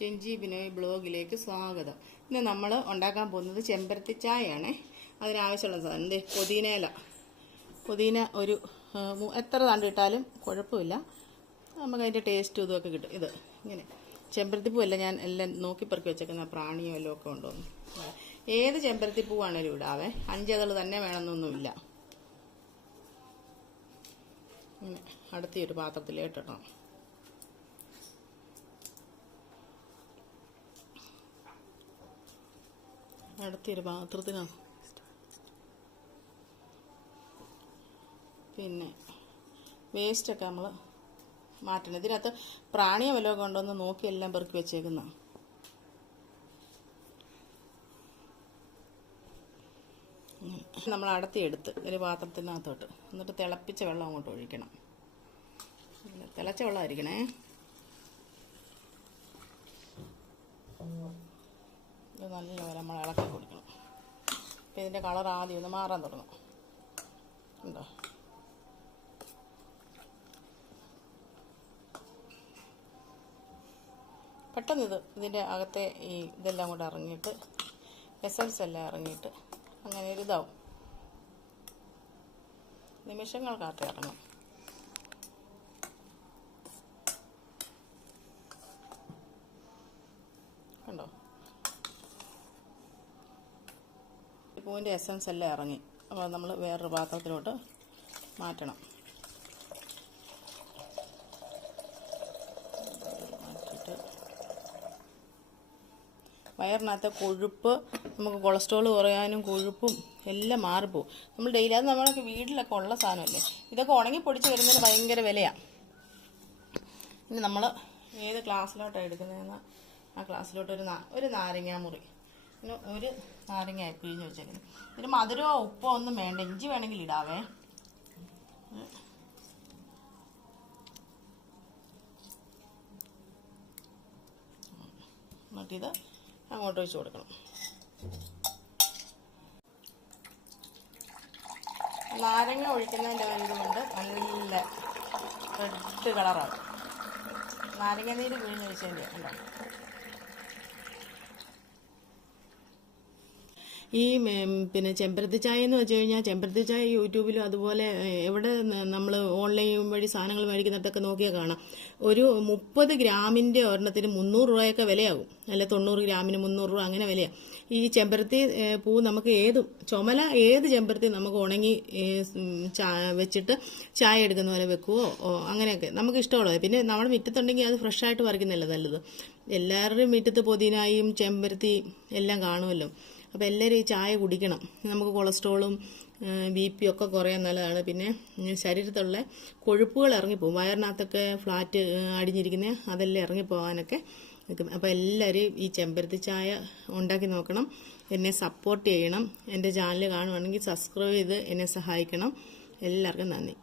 ടെൻജി ബിനോയ് ബ്ലോഗിലേക്ക് സ്വാഗതം. ഇന്ന് നമ്മൾ ഉണ്ടാക്കാൻ പോകുന്നത് ചെമ്പരത്തി ചായയാണേ. അതിനാവശ്യമുള്ള സാധനം പുതിന ഒരു എത്ര തണ്ട് ഇട്ടാലും കുഴപ്പമില്ല, നമുക്ക് അതിൻ്റെ ടേസ്റ്റും ഇതൊക്കെ കിട്ടും. ഇത് ഇങ്ങനെ ചെമ്പരത്തിപ്പൂവല്ല, ഞാൻ എല്ലാം നോക്കിപ്പെറുക്കി വെച്ചേക്കുന്ന പ്രാണിയോ എല്ലാം ഒക്കെ ഉണ്ടോന്ന്. ഏത് ചെമ്പരത്തിപ്പൂവാണേലും ഇടാവേ, 5 ഇതൾ തന്നെ വേണമെന്നൊന്നുമില്ല. ഇങ്ങനെ അടുത്ത ഒരു പാത്രത്തിലേട്ടിടണം. അടുത്തൊരു പാത്രത്തിനാണ്. പിന്നെ വേസ്റ്റൊക്കെ നമ്മൾ മാറ്റണം. ഇതിനകത്ത് പ്രാണിയോ വല്ലതൊക്കെ ഉണ്ടോയെന്ന് നോക്കി എല്ലാം പെറുക്കി വെച്ചേക്കുന്ന. നമ്മൾ അടത്തിയെടുത്ത് ഒരു പാത്രത്തിനകത്തോട്ട് എന്നിട്ട് തിളപ്പിച്ച വെള്ളം അങ്ങോട്ട് ഒഴിക്കണം. തിളച്ച വെള്ളമായിരിക്കണേ. ഇത് നല്ലപോലെ നമ്മൾ ഇളക്കി കൊടുക്കണം. അപ്പം ഇതിൻ്റെ കളർ ആദ്യം ഒന്ന് മാറാൻ തുടങ്ങും. ഉണ്ടോ? പെട്ടെന്ന് ഇതിൻ്റെ അകത്തെ ഈ ഇതെല്ലാം കൂടെ ഇറങ്ങിയിട്ട്, എസൻസ് എല്ലാം ഇറങ്ങിയിട്ട് അങ്ങനെ ഒരു ഇതാവും. നിമിഷങ്ങൾക്കകത്ത് ഇറങ്ങും. കണ്ടോ? പൂവിൻ്റെ എസൻസ് എല്ലാം ഇറങ്ങി. അപ്പോൾ നമ്മൾ വേറൊരു പാത്രത്തിലോട്ട് മാറ്റണം. മാറ്റിയിട്ട് വയറിനകത്തെ കൊഴുപ്പ്, നമുക്ക് കൊളസ്ട്രോൾ കുറയാനും കൊഴുപ്പും എല്ലാം മാറിപ്പോവും. നമ്മൾ ഡെയിലി, അത് നമ്മളൊക്കെ വീട്ടിലൊക്കെ ഉള്ള സാധനമല്ലേ. ഇതൊക്കെ ഉണങ്ങി പൊടിച്ച് വരുന്നതിന് ഭയങ്കര വിലയാണ്. ഇനി നമ്മൾ ഏത് ഗ്ലാസ്സിലോട്ടാണ് എടുക്കുന്നതെന്ന് ആ ഗ്ലാസ്സിലോട്ട് ഒരു നാരങ്ങാ മുറി, പിന്നെ ഒരു നാരങ്ങ പിഴിഞ്ഞ് വെച്ചേക്കുന്നത്. ഇതിന് മധുരമോ ഉപ്പോ ഒന്നും വേണ്ട, ഇഞ്ചി വേണമെങ്കിൽ ഇടാവേ. എന്നിട്ടിത് അങ്ങോട്ട് ഒഴിച്ച് കൊടുക്കണം. നാരങ്ങ ഒഴിക്കുന്നതിൻ്റെ ഇതുകൊണ്ട് നല്ല റെഡ് കളറാണ്. നാരങ്ങ നീര് പിഴിഞ്ഞ് ഒഴിച്ചതിൻ്റെ ഉണ്ടോ. ഈ പിന്നെ ചെമ്പരത്തി ചായ എന്ന് വെച്ച് കഴിഞ്ഞാൽ, ചെമ്പരത്തി ചായ യൂട്യൂബിലും അതുപോലെ എവിടെ നമ്മൾ ഓൺലൈൻ വഴി സാധനങ്ങൾ മേടിക്കുന്നിടത്തൊക്കെ നോക്കിയാൽ കാണാം. ഒരു 30 ഗ്രാമിൻ്റെ ഒരെണ്ണത്തിന് 300 രൂപയൊക്കെ വിലയാകും. അല്ലെ 90 ഗ്രാമിന് 300 രൂപ അങ്ങനെ വിലയാണ്. ഈ ചെമ്പരത്തി പൂ നമുക്ക് ഏത് ചെമ്പരത്തി നമുക്ക് ഉണങ്ങി വെച്ചിട്ട് ചായ എടുക്കുന്ന പോലെ വെക്കുവോ അങ്ങനെയൊക്കെ നമുക്ക് ഇഷ്ടമുള്ളത്. പിന്നെ നമ്മുടെ മുറ്റത്തുണ്ടെങ്കിൽ അത് ഫ്രഷായിട്ട് പറിക്കുന്നതല്ലേ നല്ലത്. എല്ലാവരുടെയും മുറ്റത്ത് പുതിനായും ചെമ്പരത്തി എല്ലാം കാണുമല്ലോ. അപ്പോൾ എല്ലാവരും ഈ ചായ കുടിക്കണം. നമുക്ക് കൊളസ്ട്രോളും BP ഒക്കെ കുറയാൻ നല്ലതാണ്. പിന്നെ ശരീരത്തുള്ള കൊഴുപ്പുകൾ ഇറങ്ങിപ്പോകും. വയറിനകത്തൊക്കെ ഫ്ലാറ്റ് അടിഞ്ഞിരിക്കുന്ന അതെല്ലാം ഇറങ്ങിപ്പോകാനൊക്കെ നിൽക്കും. അപ്പോൾ എല്ലാവരും ഈ ചെമ്പരത്തി ചായ ഉണ്ടാക്കി നോക്കണം. എന്നെ സപ്പോർട്ട് ചെയ്യണം. എൻ്റെ ചാനൽ കാണുവാണെങ്കിൽ സബ്സ്ക്രൈബ് ചെയ്ത് എന്നെ സഹായിക്കണം. എല്ലാവർക്കും നന്ദി.